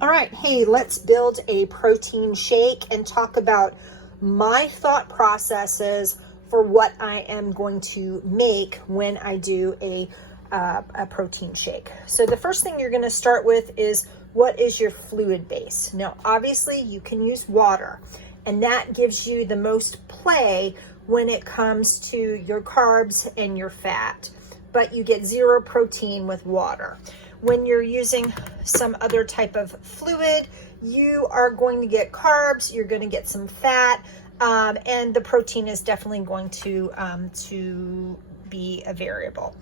All right, hey, let's build a protein shake and talk about my thought processes for what I am going to make when I do a protein shake. So the first thing you're going to start with is, what is your fluid base? Now, obviously you can use water, and that gives you the most play when it comes to your carbs and your fat, but you get zero protein with water. When you're using some other type of fluid, you are going to get carbs, you're going to get some fat, and the protein is definitely going to be a variable.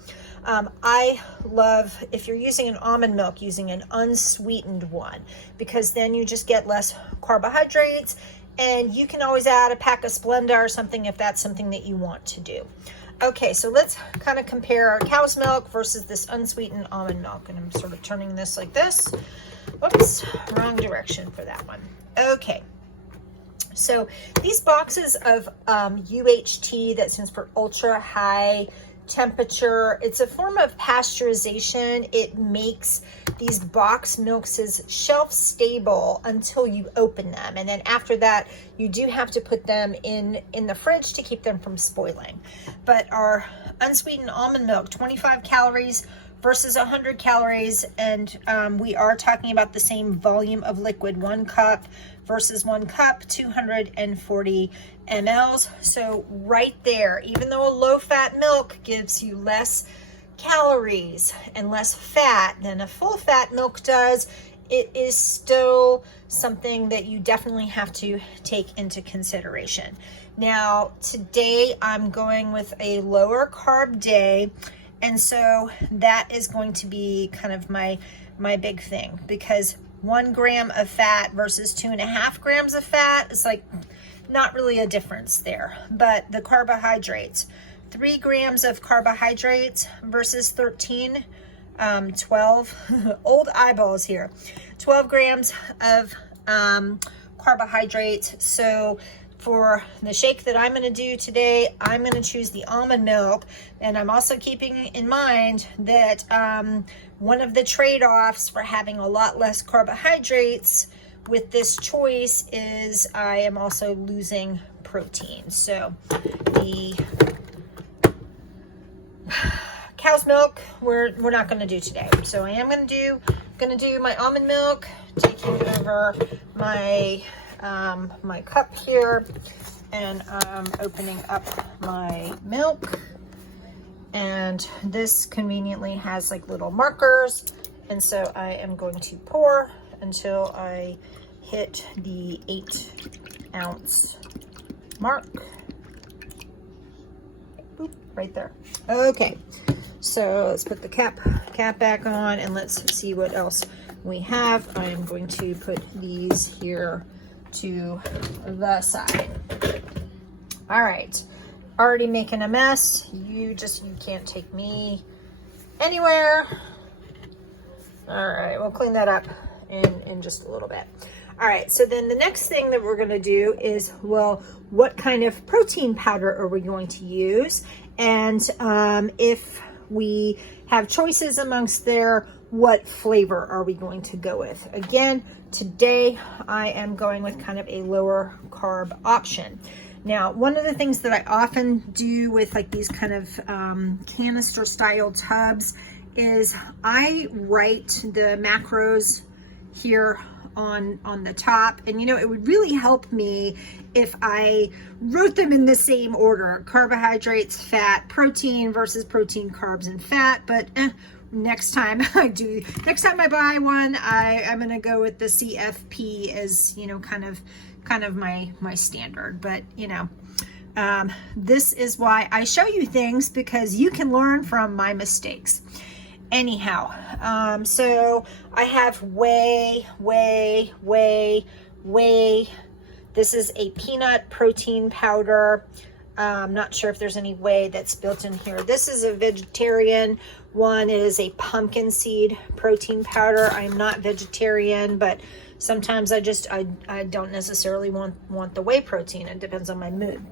I love, if you're using an almond milk, using an unsweetened one, because then you just get less carbohydrates, and you can always add a pack of Splenda or something if that's something that you want to do. Okay, so let's kind of compare our cow's milk versus this unsweetened almond milk. And I'm sort of turning this like this. Whoops, wrong direction for that one. Okay, so these boxes of UHT, that stands for ultra high temperature, it's a form of pasteurization. It makes these box milks as shelf stable until you open them, and then after that you do have to put them in the fridge to keep them from spoiling. But our unsweetened almond milk, 25 calories versus 100 calories, and we are talking about the same volume of liquid, 1 cup versus 1 cup, 240 mLs. So right there, even though a low-fat milk gives you less calories and less fat than a full-fat milk does, it is still something that you definitely have to take into consideration. Now, today I'm going with a lower carb day, and so that is going to be kind of my big thing, because 1 gram of fat versus 2.5 grams of fat is like not really a difference there. But the carbohydrates, 3 grams of carbohydrates versus 13, 12, old eyeballs here, 12 grams of carbohydrates. So for the shake that I'm going to do today, I'm going to choose the almond milk. And I'm also keeping in mind that one of the trade-offs for having a lot less carbohydrates with this choice is I am also losing protein. So the cow's milk we're not going to do today. So I am going to do my almond milk, taking over my my cup here, and I'm opening up my milk, and this conveniently has like little markers, and so I am going to pour until I hit the 8-ounce mark. Boop, right there. Okay, so let's put the cap back on, and let's see what else we have. I am going to put these here to the side. All right, already making a mess. You can't take me anywhere. All right, we'll clean that up in just a little bit. All right, so then the next thing that we're going to do is, well, what kind of protein powder are we going to use? And if we have choices amongst there, what flavor are we going to go with? Again, today I am going with kind of a lower carb option. Now, one of the things that I often do with like these kind of canister style tubs is I write the macros here on the top, and it would really help me if I wrote them in the same order: carbohydrates, fat, protein versus protein, carbs, and fat. But next time I buy one, I'm gonna go with the CFP as kind of my standard. But this is why I show you things, because you can learn from my mistakes. Anyhow, so I have whey. This is a peanut protein powder. I'm not sure if there's any whey that's built in here. This is a vegetarian one. It is a pumpkin seed protein powder. I'm not vegetarian, but sometimes I don't necessarily want the whey protein. It depends on my mood.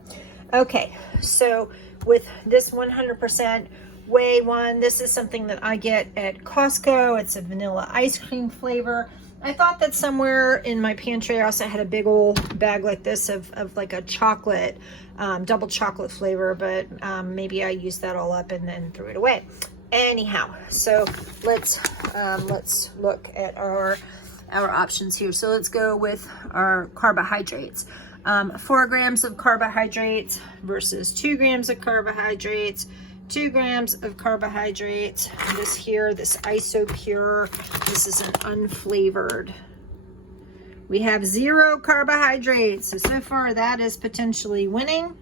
Okay, so with this 100% whey one, this is something that I get at Costco. It's a vanilla ice cream flavor. I thought that somewhere in my pantry, I also had a big old bag like this of like a chocolate, double chocolate flavor, but maybe I used that all up and then threw it away. Anyhow, so let's look at our options here. So let's go with our carbohydrates. 4 grams of carbohydrates versus 2 grams of carbohydrates. 2 grams of carbohydrates. And this here, this IsoPure, this is an unflavored. We have 0 carbohydrates. So far that is potentially winning.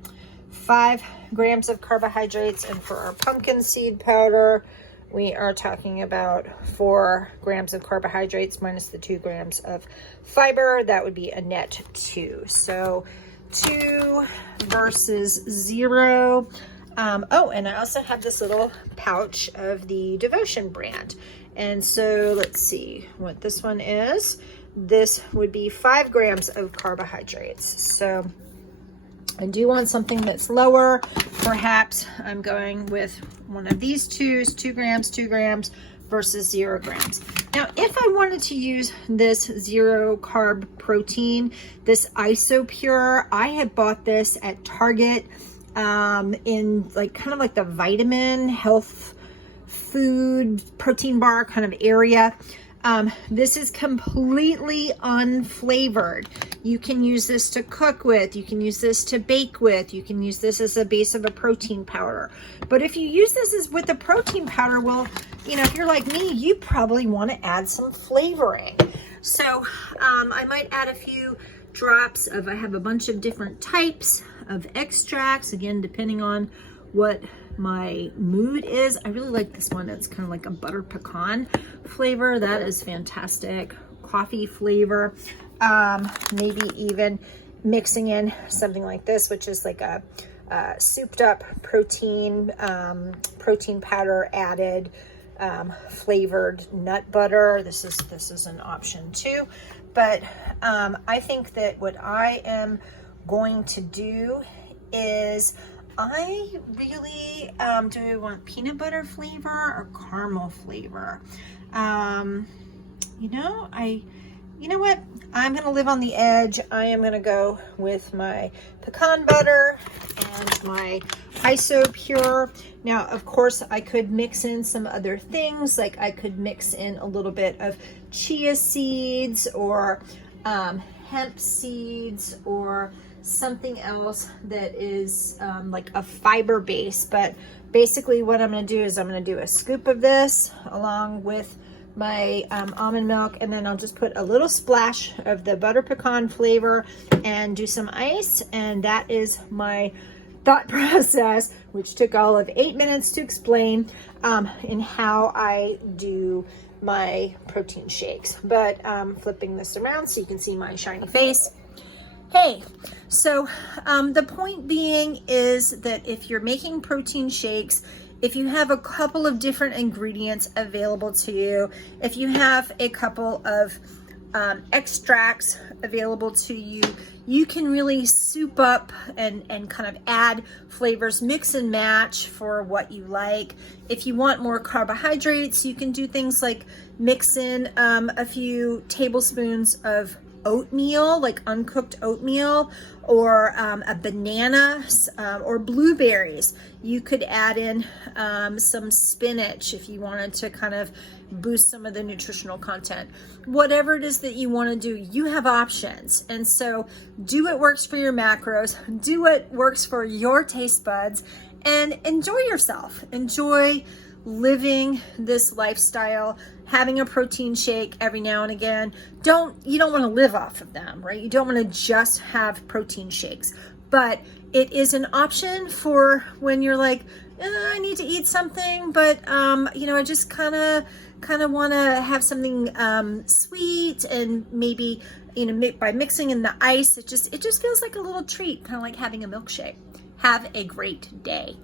5 grams of carbohydrates. And for our pumpkin seed powder, we are talking about 4 grams of carbohydrates minus the 2 grams of fiber. That would be a net 2. So 2 versus 0. Oh, and I also have this little pouch of the Devotion brand. And so let's see what this one is. This would be 5 grams of carbohydrates. So I do want something that's lower. Perhaps I'm going with one of these 2 grams versus 0 grams. Now, if I wanted to use this 0 carb protein, this IsoPure, I had bought this at Target in like kind of like the vitamin health food protein bar kind of area. This is completely unflavored. You can use this to cook with, you can use this to bake with, you can use this as a base of a protein powder. But if you use this as with a protein powder, well, you know, if you're like me, you probably want to add some flavoring. So I might add a few drops of, I have a bunch of different types of extracts, again, depending on what my mood is. I really like this one. It's kind of like a butter pecan flavor. That is fantastic. Coffee flavor. Maybe even mixing in something like this, which is like a souped up protein powder added flavored nut butter. This is an option too. But I think that what I am going to do is I really, do I want peanut butter flavor or caramel flavor? You know what? I'm going to live on the edge. I am going to go with my pecan butter and my IsoPure. Now, of course, I could mix in some other things. Like I could mix in a little bit of chia seeds or hemp seeds or something else that is like a fiber base. But basically what I'm going to do is I'm going to do a scoop of this along with my almond milk, and then I'll just put a little splash of the butter pecan flavor and do some ice. And that is my thought process, which took all of 8 minutes to explain in how I do my protein shakes. But flipping this around so you can see my shiny face. Hey, so the point being is that if you're making protein shakes, if you have a couple of different ingredients available to you, if you have a couple of extracts available to you, you can really soup up and kind of add flavors, mix and match for what you like. If you want more carbohydrates, you can do things like mix in a few tablespoons of oatmeal, like uncooked oatmeal, or a banana or blueberries. You could add in some spinach if you wanted to kind of boost some of the nutritional content. Whatever it is that you want to do, you have options. And so do what works for your macros, do what works for your taste buds, and enjoy yourself. Enjoy living this lifestyle, having a protein shake every now and again. You don't want to live off of them, right? You don't want to just have protein shakes, but it is an option for when you're like, I need to eat something, but I just kind of want to have something sweet, and maybe by mixing in the ice, it just feels like a little treat, kind of like having a milkshake. Have a great day.